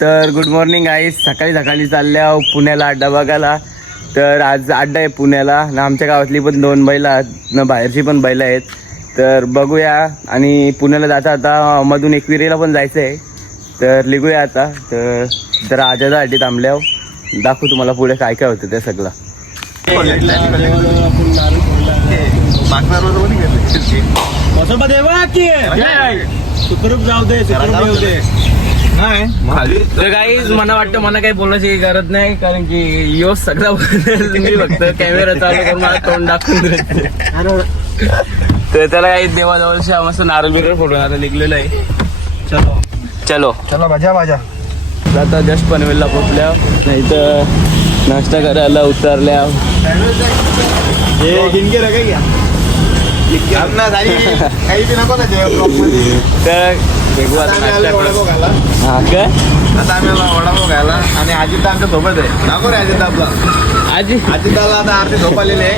तर good morning I. सकाळी चालल्या पुण्याला अड्डा बघायला. तर आज अड्डा आहे पुण्याला ना. आमच्या गावातली पण 2 बैल आहेत ना, बाहेरची पण बैल आहेत. तर बघूया. आणि पुण्याला जाता आता मधून एकविरीला पण जायचं आहे. तर निघूया आता. तर जरा आजासाठी थांबल्यावर दाखवू तुम्हाला पुढे काय काय होतं ते सगळं. तर गाईज मला वाटतं मला काही बोलण्याची गरज नाही, कारण की यो सगळं मी फक्त कॅमेरा चालू करून मला तोंड दाखवून देते. तर त्याला काही देवाजवळच्या मस्त नारळ बिरळ फोडून आता निघलेलं आहे. चलो चलो चलो भाजा आता जस्ट पनवेलला पोचल्या, नाही तर नाश्ता करायला उतरल्या. तर बघू आता नाश्ता हा काय आता आम्ही वडापाव खायला आणि अजित आमच्या सोबत आहे. नको रे अजित आपला अजितदाला आता आरती झोप आलेली आहे.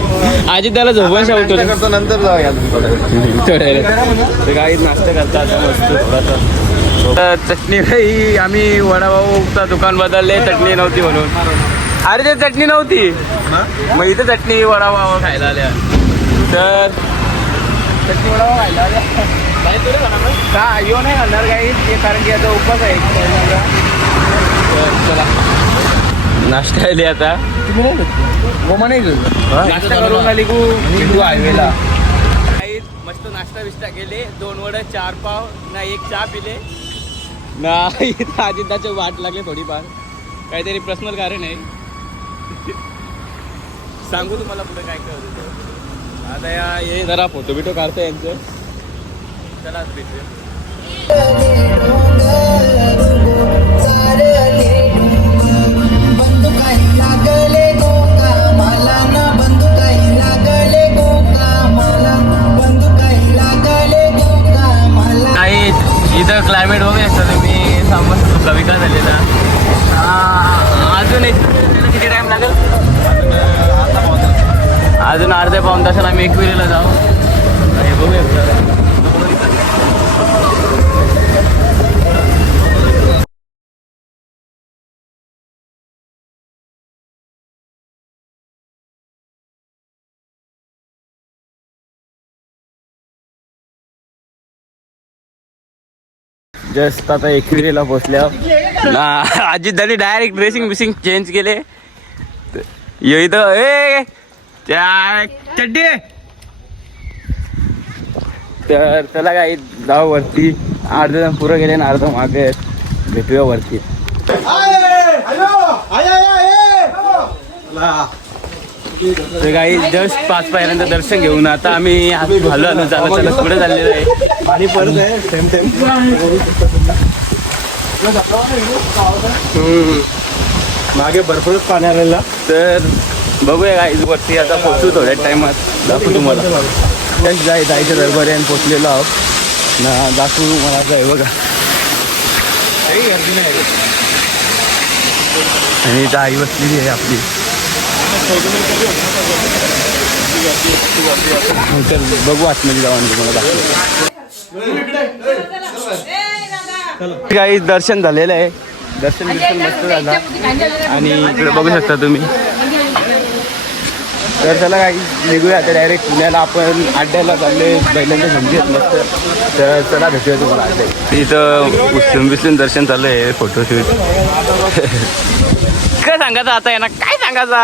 आजी त्याला झोपून शावतो करतो नंतर जाऊया थोड्या काही नाश्ता करता आता मस्त थोडासा. चटणी काही आम्ही वडापावचा दुकान बदलले, चटणी नव्हती म्हणून. अरे ते चटणी नव्हती, मग इथं चटणी वडापाव खायला आल्या. तर चटणी वडापाव खायला आल्या का यो नाही घालणार काही, कारण की आता उपवास आहे. चला नाश्ता आली आता. नाश्ता करून आली हिंदू हायवेला. काही मस्त नाश्ता बिस्टा केले. 2 वडे 4 पाव ना 1 चहा पिले ना. इथं अजिताचे वाट लागले थोडीफार, काहीतरी पर्सनल कारण आहे. सांगू तुम्हाला पुढे काय काय होतं. आता या हे जरा फोटो बिटो काढतो यांचं. चला भेटूया. इथं क्लायमेट बघू शकता तुम्ही. मस्त कविता झालेला. अजून किती टाइम लागेल? अजून अर्ध्या पाऊण तासाला आम्ही एकविरीला जाऊ. हे बघू शकता. जस्ट आता एकविरीला पोचल्या ना. अजितदानी डायरेक्ट ड्रेसिंग बिसिंग चेंज केले. यो इथं ए त्या चड्डी. तर चला काही जाऊ वरती. अर्ध पुरं गेले ना अर्ध मागे. भेटूया वरती. तर काही जस्ट 5 पायऱ्यांचं दर्शन घेऊन आता आम्ही झालो चालत पुढे चाललेलं आहे. पाणी परत आहे. मागे भरपूरच पाणी आलेला. तर बघूया काही वरती आता पोचू थोड्या टायमात. दाखवू तुम्हाला. जस्ट जायच्या दरबारी पोचलेलो आहोत ना. दाखवू मला काय बघा. आणि इथं आई बसलेली आहे आपली. तर बघू आतमध्ये जाऊ आणि तुम्हाला दाखवू. काही दर्शन झालेलं आहे. दर्शन मस्त झालं. आणि इकडे बघू शकता तुम्ही. तर चला काही निघूया आता डायरेक्ट पुण्याला. आपण अड्ड्याला चालले बैलांच्या समजेत मस्त. तर चला भेटूया तुम्हाला अड्ड्यात. इथं उचलून दर्शन चालू आहे. फोटोशूट काय सांगायचं आता आहे ना. काय सांगायचं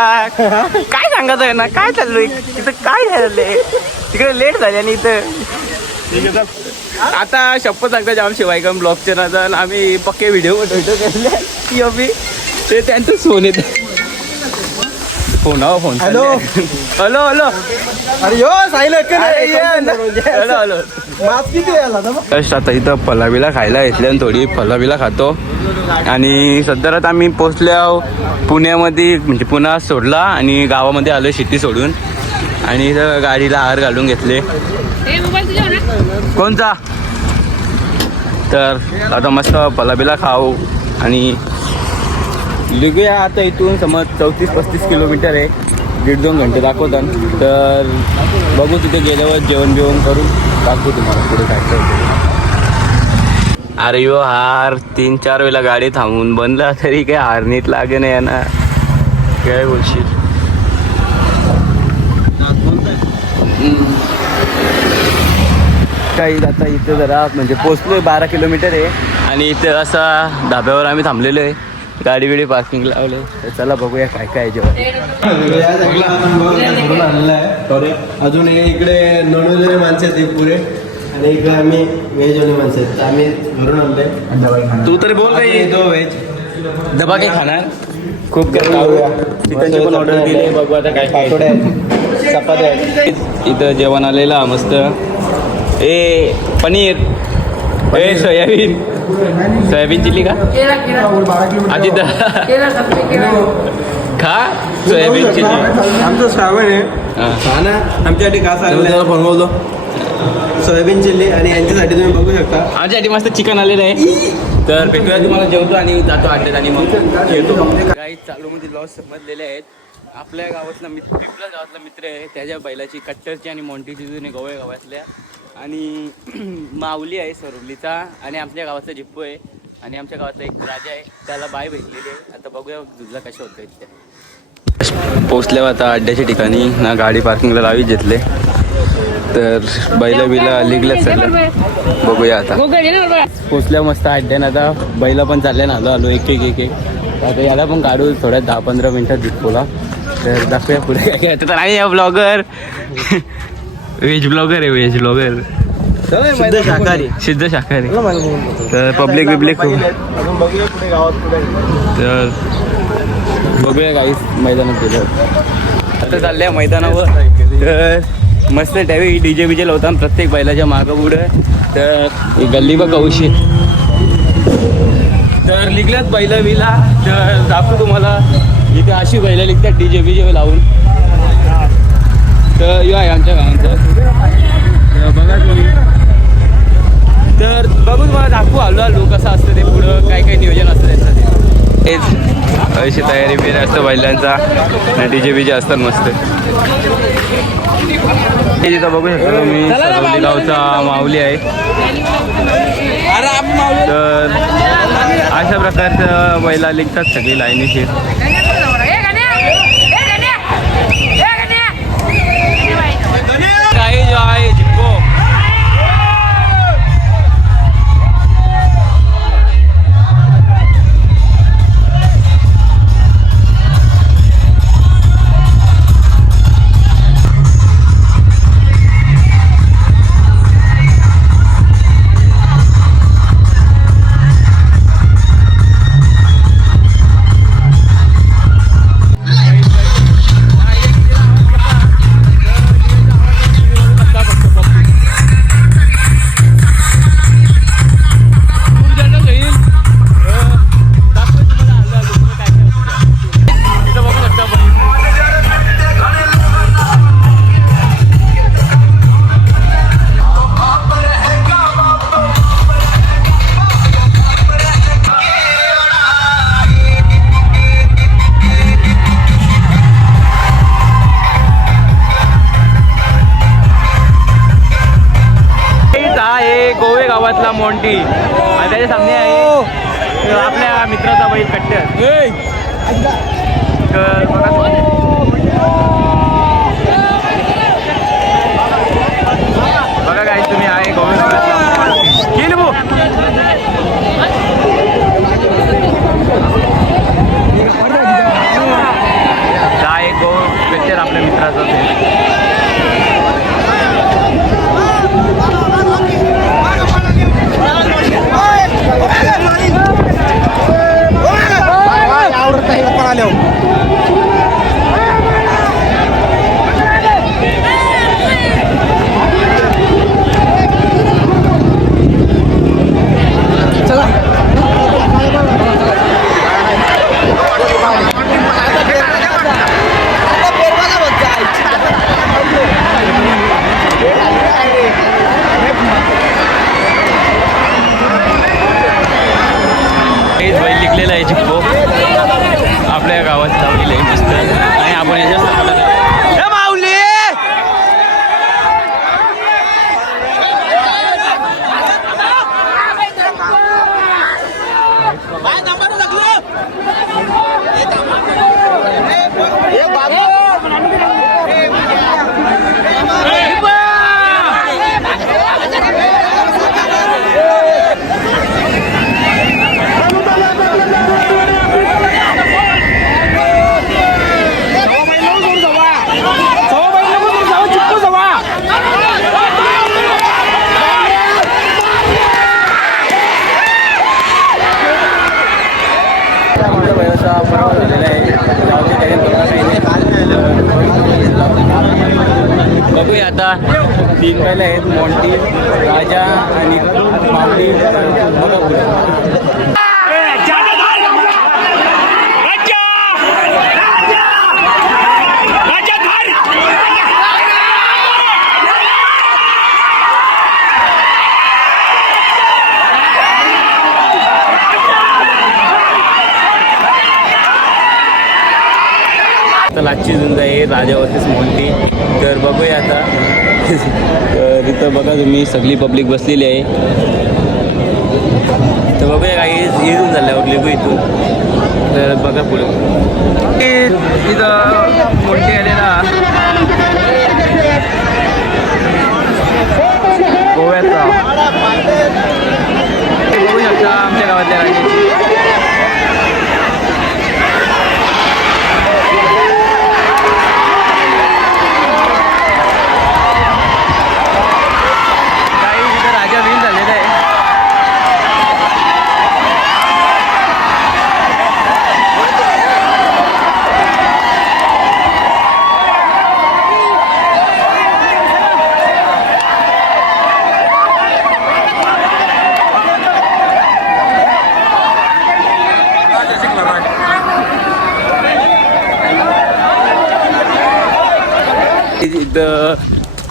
आहे ना. काय चालू आहे इथं. काय झालंय तिकडे लेट झाले. आणि इथं आता शप्पथ सांगता जाम शिवायकम ब्लॉगचे ना. आम्ही पक्के व्हिडिओ केले. ते त्यांचंच फोन येतं. Phone hello hello hello. अरे यो साहिल हॅलो हॅलो. जस्ट आता इथं फलाबिला खायला घेतल्या. थोडी फलाबिला खातो. आणि सध्यात आम्ही पोचल्या पुण्यामध्ये, म्हणजे पुन्हा सोडला आणि गावामध्ये आलो शेती सोडून. आणि इथं गाडीला हार घालून घेतले. कोणता? तर आता मस्त फलाबिला खाऊ आणि निघूया आता इथून. समज 34-35 किलोमीटर आहे. 1.5-2 घंटे दाखवतात. तर बघू तिथे गेल्यावर जेवण बिवण करून दाखवू तुम्हाला पुढे काय काय. अरे यो हार 3-4 वेळा गाडी थांबून बनला तरी काय हारनीत लागे नाही ना काय बोलशील. काही आता इथे जरा म्हणजे पोचलोय 12 किलोमीटर आहे आणि इथे असा धाब्यावर आम्ही थांबलेलो आहे. गाडी बिडी पार्किंग लावले तर चला बघूया काय काय जेवण. अजून इकडे नॉनव्हेज माणसं आहेत पुरे आणि इकडे आम्ही व्हेज वाले माणसं आहेत. आम्ही घरून आणलंय. तू तरी बोल काही तो व्हेज डबा काय खाणार खूप काय चिकनची पण ऑर्डर दिली बघू आता काय काय चपात्या आहेत. इथं जेवण आलेला मस्त. ए पनीर ए सोयाबीन चिल्ली का आधी खा सोयाबीन चिल्ली. आमचं श्रावण आहे हा ना आमच्यासाठी खास आलेलं फोन बोलतो सोयाबीन चिल्ली आणि यांच्यासाठी तुम्ही बघू शकता. आमच्यासाठी मस्त चिकन आलेलं आहे. तर भेटूया तुम्हाला जेवतो आणि जातो अड्ड्यात आणि मग येतो. काही चालू मध्ये लॉस समजलेले आहेत. आपल्या गावातला मित्र पिपला गावातला मित्र आहे त्याच्या बैलाची कट्टरची आणि मोंटीची जुने गवळे गावातल्या आणि माऊली आहे सरोलीचा आणि आमच्या गावातला जिप्पू आहे आणि आमच्या गावातला एक राजा आहे त्याला बाय भेटलेली आहे. आता बघूया दुधला कशा होतं इथे. पोचल्यावर आता अड्ड्याच्या ठिकाणी ना गाडी पार्किंगला लावीत घेतले तर बैला बिला लिगल्याच सगळं बघूया. आता पोचल्या मस्त अड्ड्यानं आता बैला पण चालल्या ना आलो एक आता याला पण काढू थोड्या 10-15 मिनिटात जिप्पूला. तर दाखवूया पुढे काय काय तर नाही या ब्लॉगर व्हेज ब्लॉगर आहे व्हेज ब्लॉगर सिद्ध शाकाहारी तर पब्लिक बिब्लिक खूप तर बघूया काहीच मैदानात गेलो आता चालल्या मैदानावर. तर मस्त त्यावेळी डीजे बिजे लावतात प्रत्येक बैलाच्या मागं पुढं. तर गल्ली बघ कौशी तर लिगल्यात बैला बिला तर दाखवू तुम्हाला इथे अशी बैला लिखतात डीजे बिजे लावून. तर यो आहे आमच्या गावांचं तर बघा तुम्ही. तर बघू तुम्हाला दाखवू आलो कसं असतं ते पुढं काय काय नियोजन असतं त्यांचं तेच अशी तयारी बिरी असतं बैलांचा डीजे बिजे असतात मस्त. हे तिथं बघू शकतो मी सरोली गावचा माऊली आहे. तर अशा प्रकारचं बैला लिखतात सगळी लाईनीशी. काही जो आहे जिप्पो गोवे गावातला मोंटी आणि त्याच्या सामने आहे आपल्या मित्राचा बैल कट्टर. तर बघा काय तुम्ही आहे गोवे गावातला गेली भाऊ. काय गो कट्टर आपल्या मित्राचा बैल लिखलेला आहे जिप्पो आपल्या गावात लावलेलं आहे मस्त आणि आपण याच्या माऊली बघूया आता 3 बैल आहेत, मोंटी, राजा आणि माऊली. बघा पुढे. तर आजची झुंज आहे राजा वर्सेस मोंटी. तर बघूया आता. तर इथं बघा तुम्ही सगळी पब्लिक बसलेली आहे. तर बघूया काही इथून झाल्यावर लिहू इथून. तर बघा पुढे इथं मोंटी आलेला गोव्याचा. बघू शकता आमच्या गावातल्या राजाची.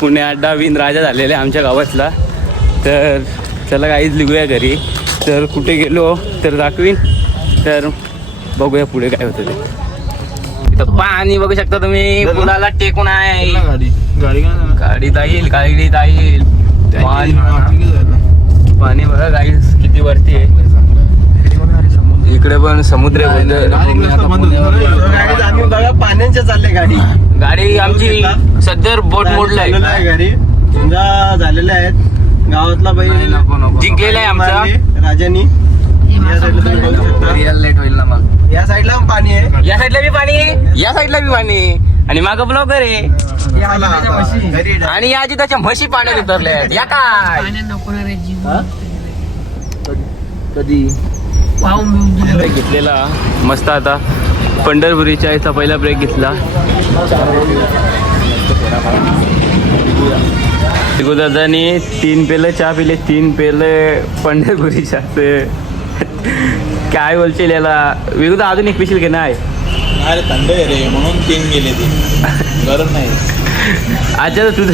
पुण्यात डावीन राजा झालेला आमच्या गावातला. तर चला काहीच लिहूया घरी. तर कुठे गेलो तर दाखवीन. तर बघूया पुढे काय होतं ते. इथं पाणी बघू शकता तुम्ही. पुलाला टेकून आहे. गाडी जाईल पाणी बघा गाईस किती वरती आहे. इकडे पण समुद्र पाण्याच्या चालले गाडी आमची सध्या बोट मोडला आहे. घरी झालेल्या आहेत. गावातला बैल जिंकलेला आहे आमचा राजानी. लेट होईल ना मग. या साईडला पाणी आहे, या साईडला बी पाणी आहे, या साईडला बी पाणी आहे. आणि मागं ब्लॉकर आहे. आणि आजी त्याच्या म्हशी पाण्यात उतरले आहेत. या काय कधी घेतलेला मस्त. आता पंढरपुरीच्या याचा पहिला ब्रेक घेतला. दादानी 3 पेलं चहा पिले, 3 पेलं पंढरपुरीच्या. काय बोलशील याला विगुदा? अजून एक पिशील की नाही? अरे थंड आहे रे म्हणून 3 गेले ते. गरज नाही. अच्छा तुझं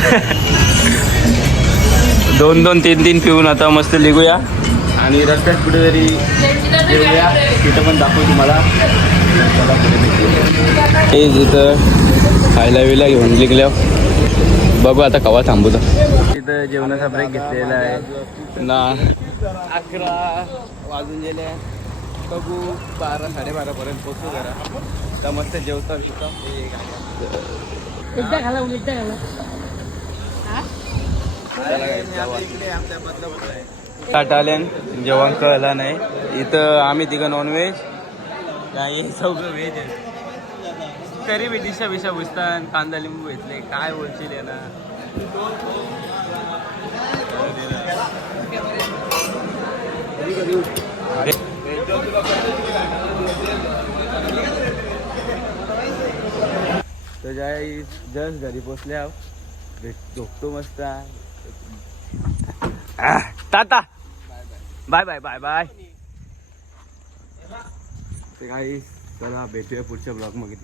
2-2, 3-3 पिऊन आता मस्त लिहूया. आणि रस्त्यात कुठेतरी जेवूया. तिथं पण दाखवू तुम्हाला. हे जिथं खायला विला घेऊन निघल्या. बघू आता कवा थांबू. तिथं जेवणाचा ब्रेक घेतलेला आहे ना. 11 वाजून गेले. बघू 12-12:30 पर्यंत पोचू जरा. आता मस्त जेवता बिवता. आल्यान जेवण कळला नाही. इथं आम्ही तिघं नॉनव्हेज नाही, सगळं व्हेज आहे. तरी मी दिशा बिशा बुजतान कांदा लिंबू घेतले. काय बोलशील ना. तर जाई जस्ट घरी पोचल्या. झोपतो मस्त. Tata bye bye bye bye. ते काही चला भेटूया पुढच्या ब्लॉग मध्ये.